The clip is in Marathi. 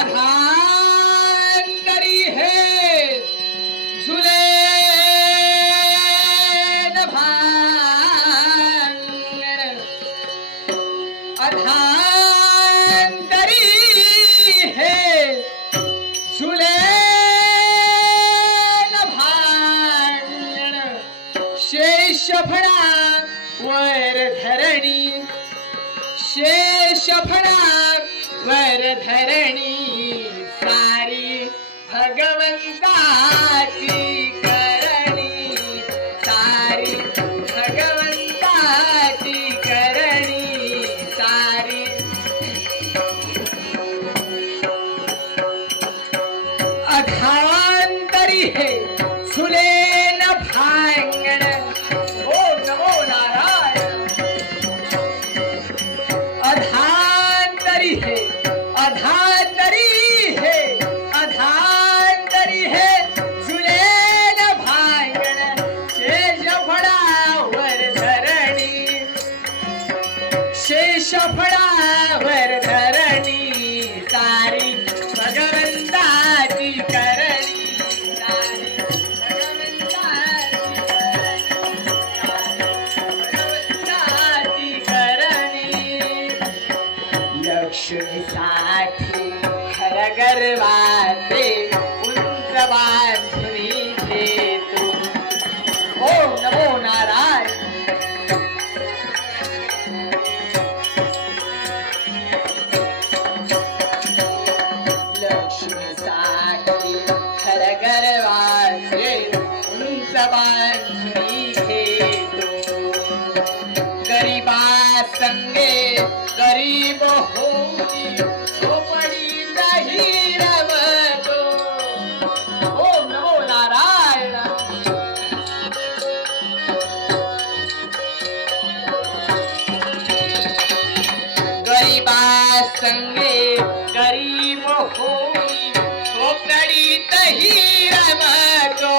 अधांतरी हे झुले अधांतरी हे झुले शेष फळा वर धरणी शेष फळा वर धरणी सारी भगवंताची करणी सारी भगवंताची करणी सारी अधांतरी हे झुले न भांगण ओ नमो नारायण अधांतरी हे झुले न भांगण शेष फळावर धरणी शेष फळावर धरणी सारी भगवंताची करणी सारी भगवंताची करणी लक्ष्मीसाठी खर गर्वाचे उंच बांधुनी घेतो ओ नमो नारायण लक्ष्मीसाठी खर गर्वाचे उंच बांधुनी घेतो गरीबा संगे गरीब होई झोपडी नाही रवतो ओम नमो नारायण गरीबा संगे गरीब होई झोपडी नाही रवतो